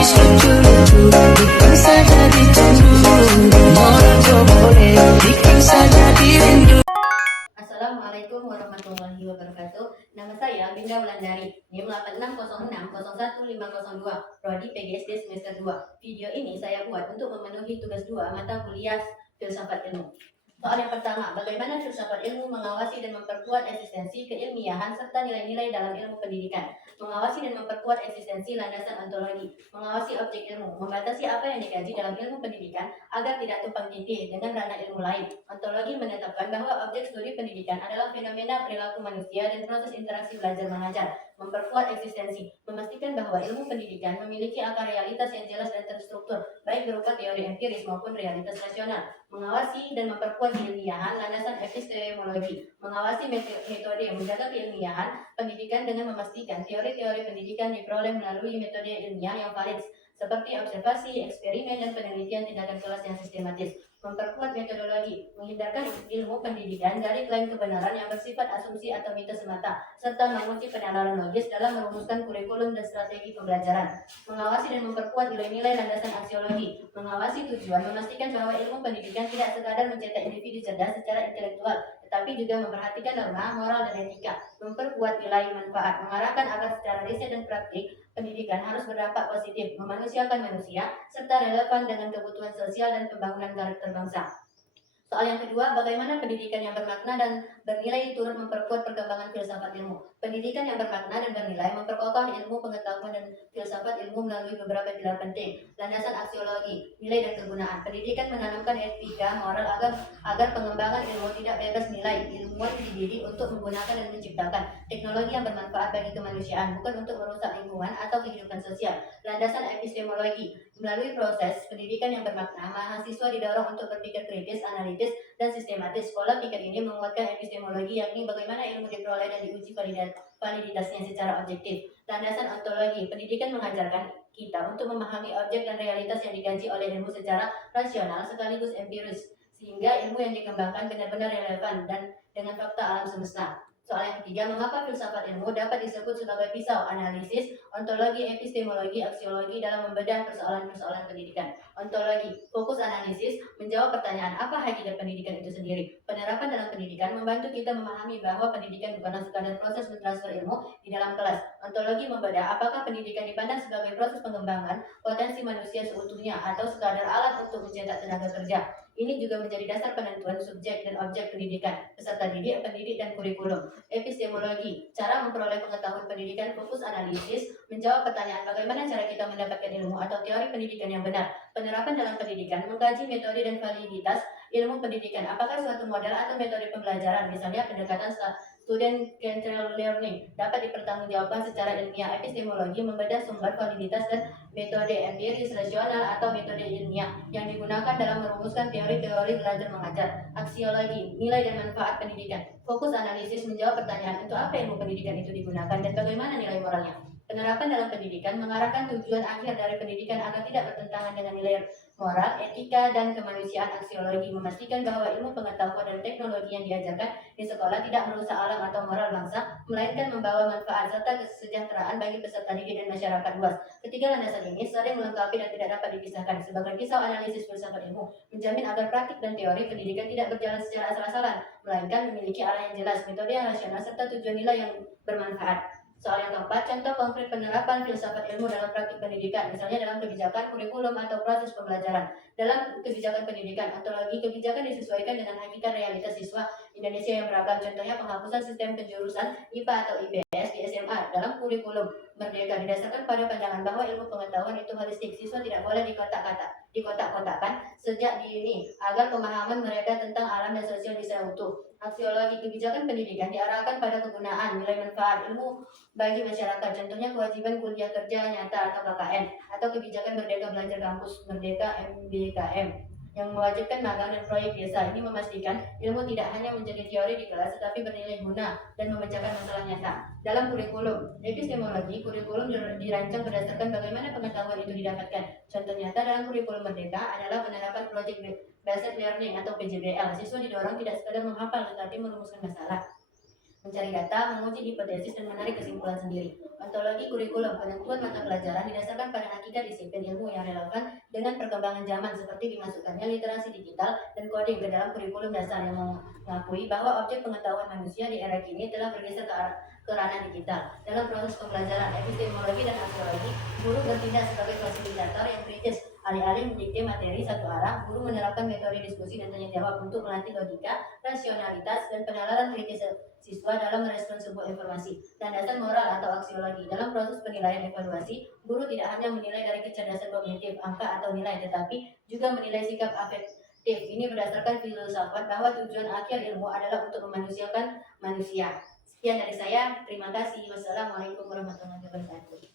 gadis lucu-lucu, bikin saja dicemburu. Monaco boleh, bikin saja dirindu. Assalamualaikum warahmatullahi wabarakatuh. Nama saya Binda Wulandari, NIM 8606010502, Prodi PGSD semester 2. Video ini saya buat untuk memenuhi tugas 2 mata kuliah Filsafat Ilmu. Soal yang pertama, bagaimana filsafat ilmu mengawasi dan memperkuat eksistensi keilmiahan serta nilai-nilai dalam ilmu pendidikan. Mengawasi dan memperkuat eksistensi landasan ontologi, mengawasi objek ilmu, membatasi apa yang dikaji dalam ilmu pendidikan agar tidak tumpang tindih dengan ranah ilmu lain. Ontologi menetapkan bahwa objek studi pendidikan adalah fenomena perilaku manusia dan proses interaksi belajar mengajar. Memperkuat eksistensi, memastikan bahwa ilmu pendidikan memiliki akar realitas yang jelas dan terstruktur, baik berupa teori empiris maupun realitas rasional. Mengawasi dan memperkuat keilmiahan landasan epistemologi, mengawasi metode menjaga keilmiahan pendidikan dengan memastikan teori-teori pendidikan diperoleh melalui metode ilmiah yang valid seperti observasi, eksperimen, dan penelitian tindakan kelas yang sistematis. Memperkuat metodologi, menghindarkan ilmu pendidikan dari klaim kebenaran yang bersifat asumsi atau mitos semata, serta menguji penalaran logis dalam merumuskan kurikulum dan strategi pembelajaran. Mengawasi dan memperkuat nilai-nilai landasan aksiologi, mengawasi tujuan memastikan bahwa ilmu pendidikan tidak sekadar mencetak individu cerdas secara intelektual, tetapi juga memperhatikan norma, moral, dan etika. Memperkuat nilai manfaat, mengarahkan agar secara riset dan praktik pendidikan harus berdampak positif, memanusiakan manusia, serta relevan dengan kebutuhan sosial dan pembangunan karakter bangsa. Soal yang kedua, bagaimana pendidikan yang bermakna dan bernilai turut memperkuat perkembangan filsafat ilmu. Pendidikan yang bermakna dan bernilai memperkokoh ilmu pengetahuan dan filsafat ilmu melalui beberapa pilar penting. Landasan aksiologi, nilai dan kegunaan. Pendidikan menanamkan etika, moral agar pengembangan ilmu tidak bebas nilai. Ilmuwan dididik untuk menggunakan dan menciptakan teknologi yang bermanfaat bagi kemanusiaan, bukan untuk merusak lingkungan atau kehidupan sosial. Landasan epistemologi, melalui proses pendidikan yang bermakna, mahasiswa didorong untuk berpikir kritis, analitis, dan sistematis. Pola pikir ini menguatkan epistemologi, yakni bagaimana ilmu diperoleh dan diuji validitasnya secara objektif. Landasan ontologi, pendidikan mengajarkan kita untuk memahami objek dan realitas yang dikaji oleh ilmu secara rasional sekaligus empiris, sehingga ilmu yang dikembangkan benar-benar relevan dan dengan fakta alam semesta. Soal yang ketiga, mengapa filsafat ilmu dapat disebut sebagai pisau analisis, ontologi, epistemologi, aksiologi dalam membedah persoalan-persoalan pendidikan. Ontologi, fokus analisis, menjawab pertanyaan apa hakikat pendidikan itu sendiri. Penerapan dalam pendidikan membantu kita memahami bahwa pendidikan bukanlah sekadar proses mentransfer ilmu di dalam kelas. Ontologi membedah apakah pendidikan dipandang sebagai proses pengembangan potensi manusia seutuhnya atau sekadar alat untuk mencetak tenaga kerja. Ini juga menjadi dasar penentuan subjek dan objek pendidikan, peserta didik, pendidik, dan kurikulum. Epistemologi, cara memperoleh pengetahuan pendidikan, fokus analisis, menjawab pertanyaan bagaimana cara kita mendapatkan ilmu atau teori pendidikan yang benar. Penerapan dalam pendidikan, mengkaji metode dan validitas ilmu pendidikan, apakah suatu model atau metode pembelajaran, misalnya pendekatan student-centered learning, dapat dipertanggungjawabkan secara ilmiah. Epistemologi membedah sumber, validitas, dan metode empiris, rasional, atau metode ilmiah yang digunakan dalam merumuskan teori-teori belajar mengajar. Aksiologi, nilai dan manfaat pendidikan, fokus analisis, menjawab pertanyaan untuk apa ilmu pendidikan itu digunakan dan bagaimana nilai moralnya. Penerapan dalam pendidikan mengarahkan tujuan akhir dari pendidikan agar tidak bertentangan dengan nilai moral, etika, dan kemanusiaan. Aksiologi memastikan bahwa ilmu pengetahuan dan teknologi yang diajarkan di sekolah tidak merusak alam atau moral bangsa, melainkan membawa manfaat serta kesejahteraan bagi peserta didik dan masyarakat luas. Ketiga landasan ini sering melengkapi dan tidak dapat dipisahkan. Sebagai pisau analisis filsafat ilmu, menjamin agar praktik dan teori pendidikan tidak berjalan secara asal-asalan, melainkan memiliki arah yang jelas, metode yang rasional, serta tujuan nilai yang bermanfaat. Soal yang keempat, contoh konkret penerapan filsafat ilmu dalam praktik pendidikan, misalnya dalam kebijakan, kurikulum, atau proses pembelajaran. Dalam kebijakan pendidikan, ontologi kebijakan disesuaikan dengan hakikat realitas siswa Indonesia yang beragam. Contohnya penghapusan sistem penjurusan IPA atau IPS di SMA. Dalam kurikulum Merdeka didasarkan pada pandangan bahwa ilmu pengetahuan itu holistik. Siswa tidak boleh dikotak-kotakan sejak dini agar pemahaman mereka tentang alam dan sosial bisa utuh. Aksiologi kebijakan pendidikan diarahkan pada kegunaan, nilai manfaat ilmu bagi masyarakat, contohnya kewajiban kuliah kerja nyata atau KKN, atau kebijakan Merdeka Belajar Kampus Merdeka MBKM yang mewajibkan magang dan proyek desa. Ini memastikan ilmu tidak hanya menjadi teori di kelas tetapi bernilai guna dan memecahkan masalah nyata. Dalam kurikulum epistemologi, kurikulum dirancang berdasarkan bagaimana pengetahuan itu didapatkan. Contoh nyata dalam kurikulum Merdeka adalah penerapan project based learning atau PJBL. Siswa didorong tidak sekadar menghafal tetapi merumuskan masalah. mencari data, menguji hipotesis, dan menarik kesimpulan sendiri. Ontologi kurikulum, penentuan mata pelajaran didasarkan pada hakikat disiplin ilmu yang relevan dengan perkembangan zaman seperti dimasukkannya literasi digital dan coding ke dalam kurikulum dasar yang mengakui bahwa objek pengetahuan manusia di era kini telah bergeser ke ranah digital. Dalam proses pembelajaran epistemologi dan aksiologi, guru bertindak sebagai fasilitator yang kritis. Alih-alih mendikte materi satu arah, guru menerapkan metode diskusi dan tanya jawab untuk melatih logika, rasionalitas, dan penalaran kritis siswa dalam merespon sebuah informasi. Landasan moral atau aksiologi. Dalam proses penilaian evaluasi, guru tidak hanya menilai dari kecerdasan kognitif, angka atau nilai, tetapi juga menilai sikap afektif. Ini berdasarkan filsafat bahwa tujuan akhir ilmu adalah untuk memanusiakan manusia. Sekian dari saya, terima kasih. Wassalamualaikum warahmatullahi wabarakatuh.